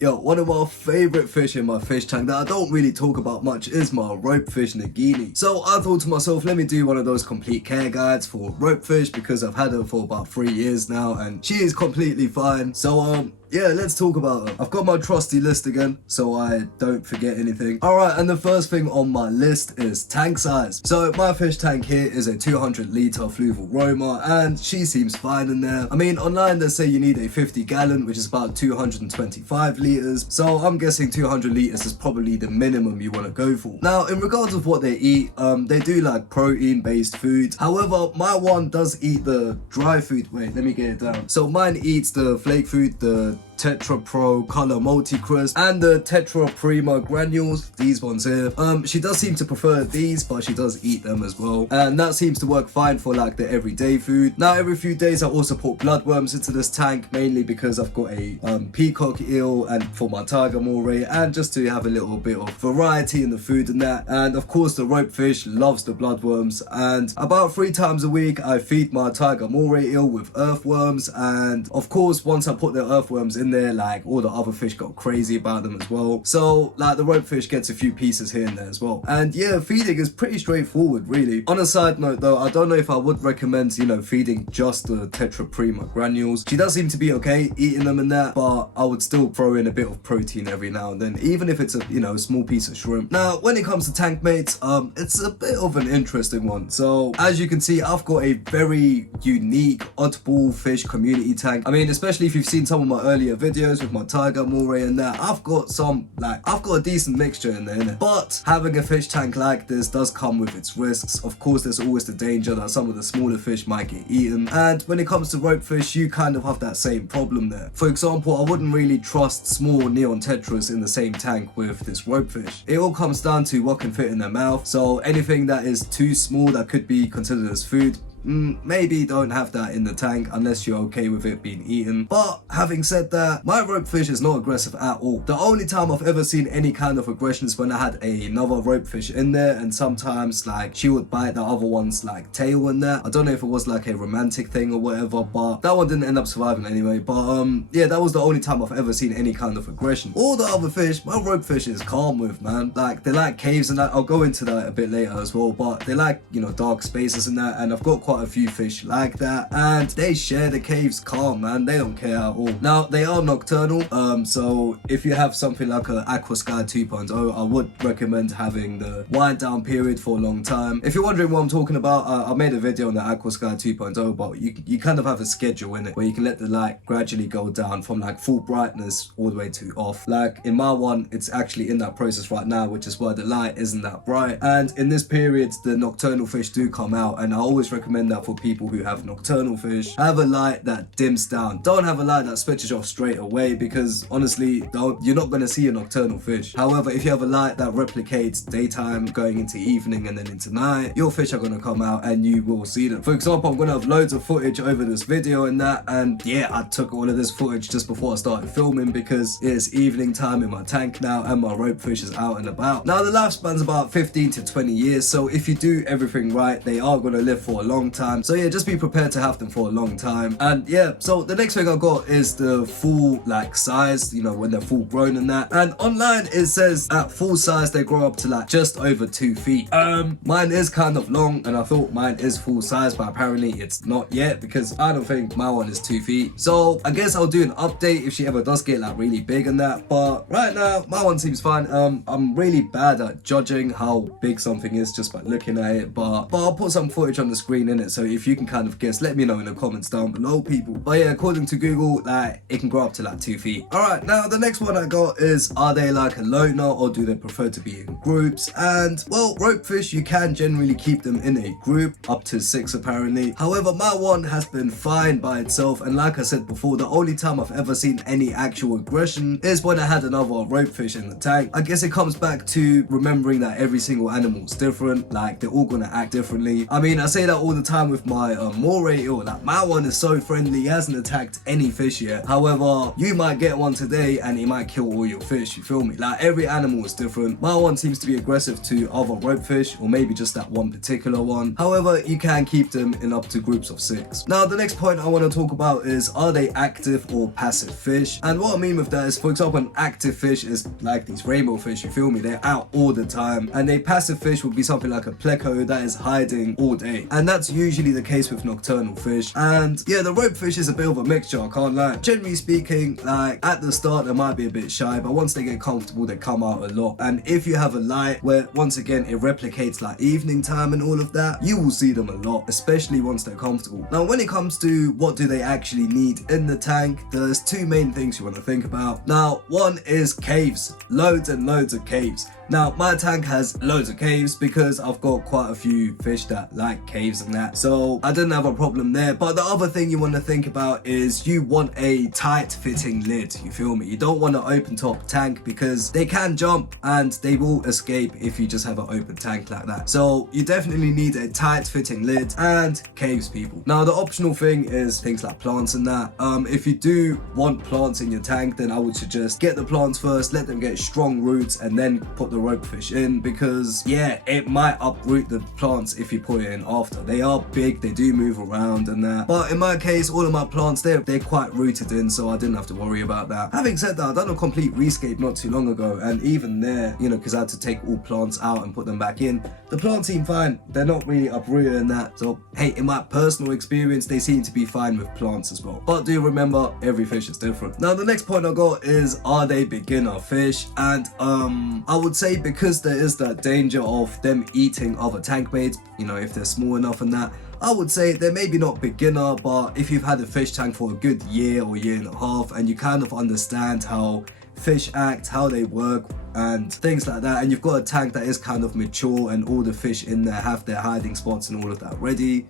Yo, one of my favorite fish in my fish tank that I don't really talk about much is my ropefish Nagini. So I thought to myself, let me do one of those complete care guides for ropefish because I've had her for about 3 years now and she is completely fine. So yeah, let's talk about them. I've got my trusty list again, so I don't forget anything. Alright, and the first thing on my list is tank size. So my fish tank here is a 200 litre Fluval Roma, and she seems fine in there. I mean, online they say you need a 50 gallon, which is about 225 litres, so I'm guessing 200 litres is probably the minimum you want to go for. Now, in regards of what they eat, they do like protein-based foods. However, my one does eat the dry food. Wait, let me get it down. So mine eats the flake food, the Tetra Pro Color Multi Crisp, and the Tetra Prima granules, these ones here. She does seem to prefer these, but she does eat them as well, and that seems to work fine for like the everyday food. Now, every few days I also put bloodworms into this tank, mainly because I've got a peacock eel and for my tiger moray, and just to have a little bit of variety in the food and that. And of course the ropefish loves the bloodworms, and about 3 times a week I feed my tiger moray eel with earthworms, and of course once I put the earthworms in there, like all the other fish got crazy about them as well, so like the ropefish gets a few pieces here and there as well. And yeah, feeding is pretty straightforward really. On a side note though, I don't know if I would recommend, you know, feeding just the Tetra Prima granules. She does seem to be okay eating them and that, but I would still throw in a bit of protein every now and then, even if it's a, you know, a small piece of shrimp. Now when it comes to tank mates, it's a bit of an interesting one. So as you can see, I've got a very unique oddball fish community tank. I mean, especially if you've seen some of my earlier videos with my tiger moray and that, I've got a decent mixture in there, innit? But having a fish tank like this does come with its risks. Of course, there's always the danger that some of the smaller fish might get eaten, and when it comes to ropefish, you kind of have that same problem there. For example, I wouldn't really trust small neon tetras in the same tank with this ropefish. It all comes down to what can fit in their mouth, so anything that is too small that could be considered as food, maybe don't have that in the tank unless you're okay with it being eaten. But having said that, my ropefish is not aggressive at all. The only time I've ever seen any kind of aggression is when I had another ropefish in there, and sometimes like she would bite the other one's like tail and that. I don't know if it was like a romantic thing or whatever, but that one didn't end up surviving anyway. But yeah, that was the only time I've ever seen any kind of aggression. All the other fish, my ropefish is calm with, man. Like they like caves and that. I'll go into that a bit later as well, but they like, you know, dark spaces and that, and I've got quite a few fish like that, and they share the caves calm, man. They don't care at all. Now they are nocturnal, so if you have something like a Aqua Sky 2.0, I would recommend having the wind down period for a long time. If you're wondering what I'm talking about, I made a video on the Aqua Sky 2.0, but you kind of have a schedule in it where you can let the light gradually go down from like full brightness all the way to off. Like in my one, it's actually in that process right now, which is why the light isn't that bright, and in this period the nocturnal fish do come out, and I always recommend that for people who have nocturnal fish. Have a light that dims down. Don't have a light that switches off straight away, because honestly, you're not going to see a nocturnal fish. However, if you have a light that replicates daytime going into evening and then into night, your fish are going to come out and you will see them. For example, I'm going to have loads of footage over this video and that, and yeah, I took all of this footage just before I started filming because it's evening time in my tank now and my ropefish is out and about. Now the lifespan's about 15 to 20 years, so if you do everything right, they are going to live for a long time. So yeah, just be prepared to have them for a long time. And yeah, so the next thing I got is the full like size, you know, when they're full grown and that. And online it says at full size they grow up to like just over 2 feet. Mine is kind of long, and I thought mine is full size, but apparently it's not yet because I don't think my one is 2 feet. So I guess I'll do an update if she ever does get like really big and that. But right now my one seems fine. I'm really bad at judging how big something is just by looking at it, but I'll put some footage on the screen in it, so if you can kind of guess, let me know in the comments down below, people. But yeah, according to Google, like it can grow up to like 2 feet. Alright, now the next one I got is, are they like a loner or do they prefer to be in groups? And well, ropefish, you can generally keep them in a group up to 6 apparently. However, my one has been fine by itself, and like I said before, the only time I've ever seen any actual aggression is when I had another ropefish in the tank. I guess it comes back to remembering that every single animal is different, like they're all gonna act differently. I mean, I say that all the time with my moray eel. Like, my one is so friendly, he hasn't attacked any fish yet. However, you might get one today and he might kill all your fish, you feel me? Like, every animal is different. My one seems to be aggressive to other rope fish, or maybe just that one particular one. However, you can keep them in up to groups of 6. Now, the next point I want to talk about is, are they active or passive fish? And what I mean with that is, for example, an active fish is like these rainbow fish, you feel me? They're out all the time. And a passive fish would be something like a pleco that is hiding all day. And that's usually the case with nocturnal fish. And yeah, the rope fish is a bit of a mixture, I can't lie. Generally speaking, like, at the start they might be a bit shy, but once they get comfortable they come out a lot. And if you have a light where, once again, it replicates like evening time and all of that, you will see them a lot, especially once they're comfortable. Now, when it comes to what do they actually need in the tank, there's 2 main things you want to think about. Now, one is caves. Loads and loads of caves. Now, my tank has loads of caves because I've got quite a few fish that like caves and that, so I didn't have a problem there. But the other thing you want to think about is you want a tight fitting lid, you feel me? You don't want an open top tank because they can jump and they will escape if you just have an open tank like that. So you definitely need a tight fitting lid and caves, people. Now, the optional thing is things like plants and that. If you do want plants in your tank, then I would suggest get the plants first, let them get strong roots, and then put the rope fish in, because yeah, it might uproot the plants if you put it in after. They are big, they do move around and that, but in my case, all of my plants, they're quite rooted in, so I didn't have to worry about that. Having said that, I done a complete rescape not too long ago, and even there, you know, because I had to take all plants out and put them back in, the plants seem fine. They're not really uprooted and that, so hey, in my personal experience, they seem to be fine with plants as well. But do remember, every fish is different. Now, the next point I got is, are they beginner fish? And I would say, because there is that danger of them eating other tank mates, you know, if they're small enough and that, I would say they're maybe not beginner, but if you've had a fish tank for a good year or year and a half and you kind of understand how fish act, how they work and things like that, and you've got a tank that is kind of mature and all the fish in there have their hiding spots and all of that ready,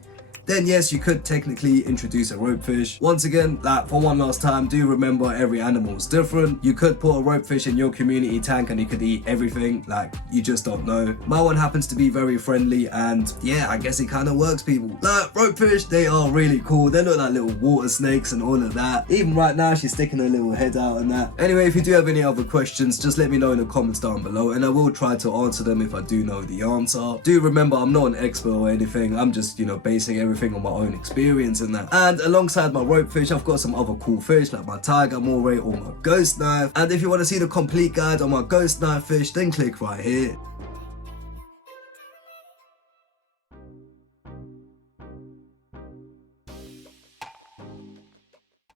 then yes, you could technically introduce a rope fish. Once again, like, for one last time, do remember every animal is different. You could put a rope fish in your community tank and he could eat everything, like, you just don't know. My one happens to be very friendly, and yeah, I guess it kind of works, people. Like, rope fish, they are really cool. They look like little water snakes and all of that. Even right now, she's sticking her little head out and that. Anyway, if you do have any other questions, just let me know in the comments down below, and I will try to answer them if I do know the answer. Do remember, I'm not an expert or anything. I'm just, you know, basing everything on my own experience and that. And alongside my rope fish, I've got some other cool fish like my tiger moray or my ghost knife. And if you want to see the complete guide on my ghost knife fish, then click right here.